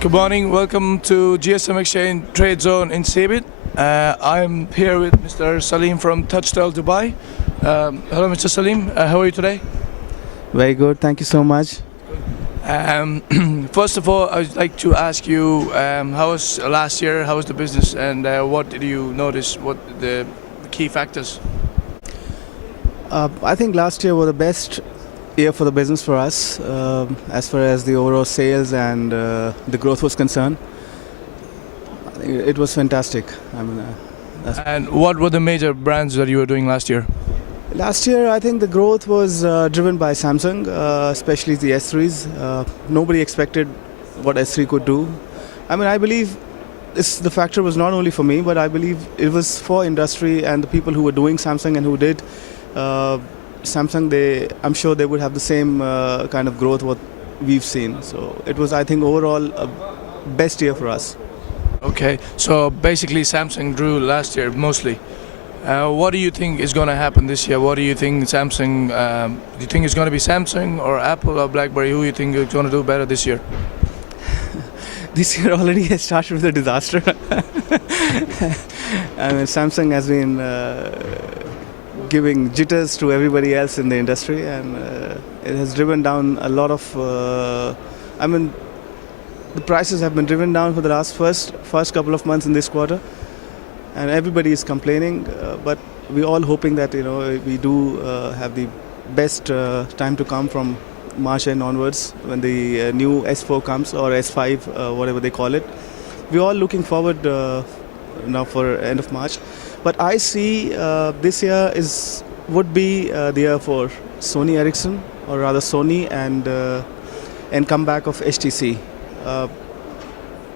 Good morning, welcome to gsmExchange tradeZone in CeBIT. I'm here with Mr. Saleem from Touchtel Dubai. Hello Mr. Saleem, how are you today? Very good, thank you so much. First of all, I'd like to ask you, how was last year, how was the business, and what did you notice, what the key factors? I think last year was the best year for the business for us, as far as the overall sales and the growth was concerned. I think it was fantastic. And what were the major brands that you were doing last year? Last year, I think the growth was driven by Samsung, especially the S3s. Nobody expected what S3 could do. I believe the factor was not only for me, but I believe it was for industry and the people who were doing Samsung and who did Samsung. I'm sure they would have the same kind of growth what we've seen. So it was, I think, overall a best year for us. Okay, so basically Samsung grew last year mostly. What do you think is going to happen this year? What do you think Samsung, do you think it's going to be Samsung or Apple or BlackBerry? Who do you think is going to do better this year? This year already has started with a disaster. Samsung has been giving jitters to everybody else in the industry, and it has driven down a lot of, the prices have been driven down for the last first couple of months in this quarter. And everybody is complaining, but we're all hoping that we do have the best time to come from March and onwards when the new S4 comes, or S5, whatever they call it. We're all looking forward now for end of March. But I see this year would be the year for Sony Ericsson, or rather Sony, and comeback of HTC.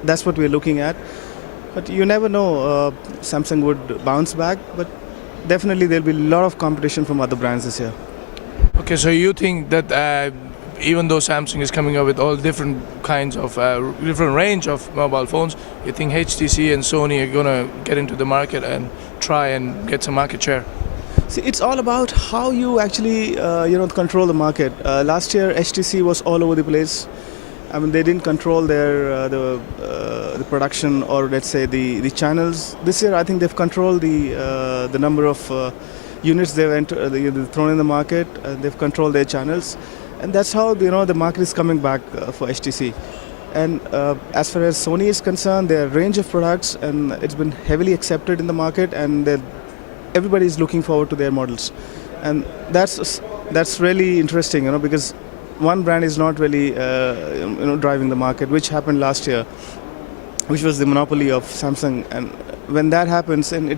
That's what we're looking at. But you never know, Samsung would bounce back, but definitely there'll be a lot of competition from other brands this year. Okay, so you think that even though Samsung is coming up with all different kinds of, different range of mobile phones, you think HTC and Sony are going to get into the market and try and get some market share? See, it's all about how you actually, control the market. Last year, HTC was all over the place. They didn't control their the production, or let's say the channels. This year, I think they've controlled the number of units they've thrown in the market. They've controlled their channels, and that's how the market is coming back for HTC. And as far as Sony is concerned, their range of products, and it's been heavily accepted in the market, and everybody is looking forward to their models, and that's really interesting, because one brand is not really driving the market, which happened last year, which was the monopoly of Samsung. And when that happens, and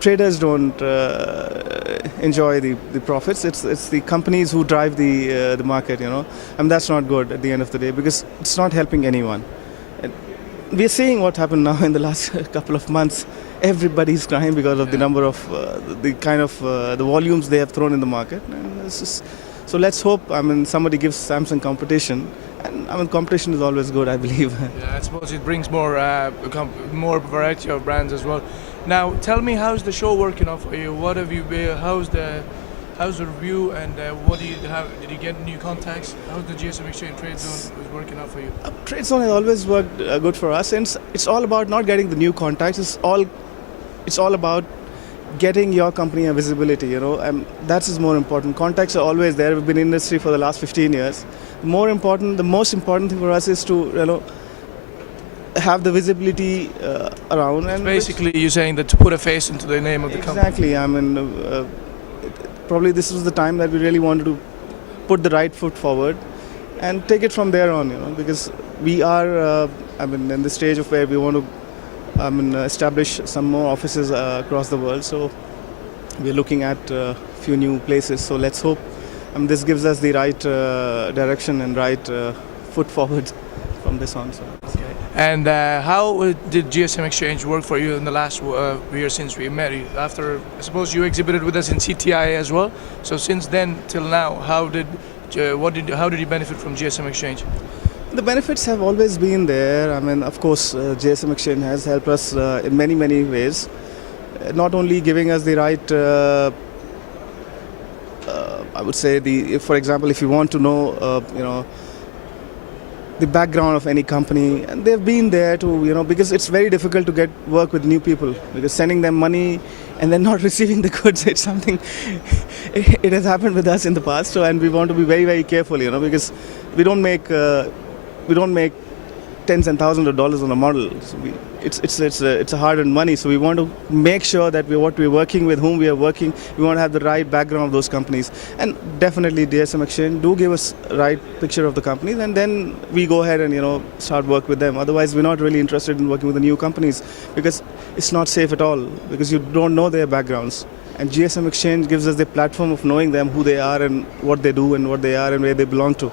traders don't enjoy the profits. It's the companies who drive the market, and that's not good at the end of the day, because it's not helping anyone. And we're seeing what happened now in the last couple of months. Everybody's crying because of the number of the volumes they have thrown in the market, and this is. So let's hope, somebody gives Samsung competition, and competition is always good, I believe. Yeah, I suppose it brings more variety of brands as well. Now, tell me, how's the show working out for you? What have you been? How's the review, and what do you have? Did you get new contacts? How's the gsmExchange tradeZone working out for you? tradeZone has always worked good for us, and it's all about not getting the new contacts. It's all about getting your company a visibility, and that is more important. Contacts are always there. We've been in the industry for the last 15 years. The most important thing for us is to, have the visibility around. And basically, you're saying that to put a face into the name of the company. Exactly. Probably this was the time that we really wanted to put the right foot forward and take it from there on, because we are, in the stage of where we want to establish some more offices across the world. So we're looking at a few new places. So let's hope this gives us the right direction and right foot forward from this on. So. Okay. And how did gsmExchange work for you in the last year since we met? After, I suppose you exhibited with us in CTIA as well. So since then till now, how did you benefit from gsmExchange? The benefits have always been there. Of course, gsmExchange has helped us in many, many ways. Not only giving us the right, I would say, for example, if you want to know, the background of any company, and they've been there to, because it's very difficult to get work with new people, because sending them money and then not receiving the goods, it's something, it has happened with us in the past. So, and we want to be very, very careful, because we don't make tens and thousands of dollars on a model. So it's a hard-earned money. So we want to make sure that what we're working with, whom we are working, we want to have the right background of those companies. And definitely gsmExchange do give us the right picture of the companies, and then we go ahead and start work with them. Otherwise, we're not really interested in working with the new companies, because it's not safe at all, because you don't know their backgrounds. And gsmExchange gives us the platform of knowing them, who they are and what they do and what they are and where they belong to.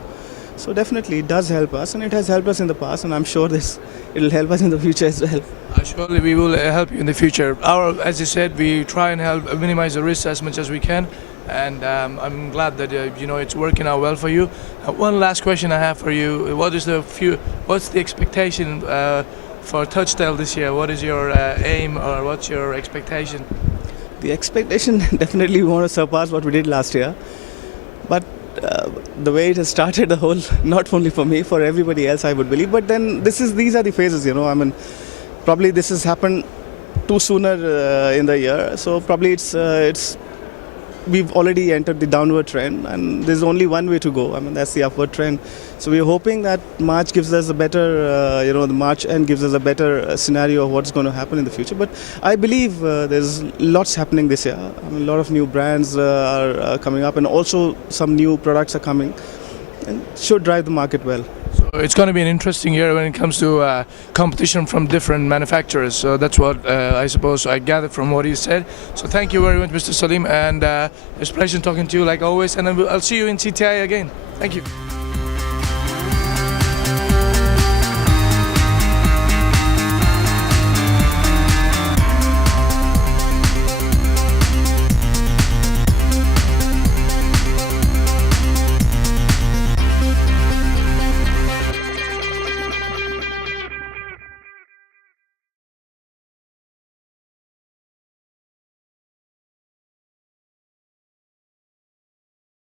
So definitely it does help us, and it has helped us in the past, and I'm sure it'll help us in the future as well. Surely we will help you in the future. As you said, we try and help minimize the risk as much as we can, and I'm glad that it's working out well for you. One last question I have for you: what's the expectation for Touchtel this year? What is your aim, or what's your expectation? The expectation, definitely we want to surpass what we did last year, but the way it has started, not only for me, for everybody else, I would believe. But then these are the phases, I mean, probably this has happened too sooner in the year. So probably we've already entered the downward trend, and there's only one way to go. I mean, that's the upward trend. So we're hoping that March gives us a better, the March end gives us a better scenario of what's going to happen in the future. But I believe there's lots happening this year. I mean, a lot of new brands are coming up, and also some new products are coming, and should drive the market well. So it's going to be an interesting year when it comes to competition from different manufacturers. So that's what I suppose I gathered from what you said. So thank you very much, Mr. Saleem, and it's a pleasure talking to you like always. And I'll see you in CTIA again. Thank you.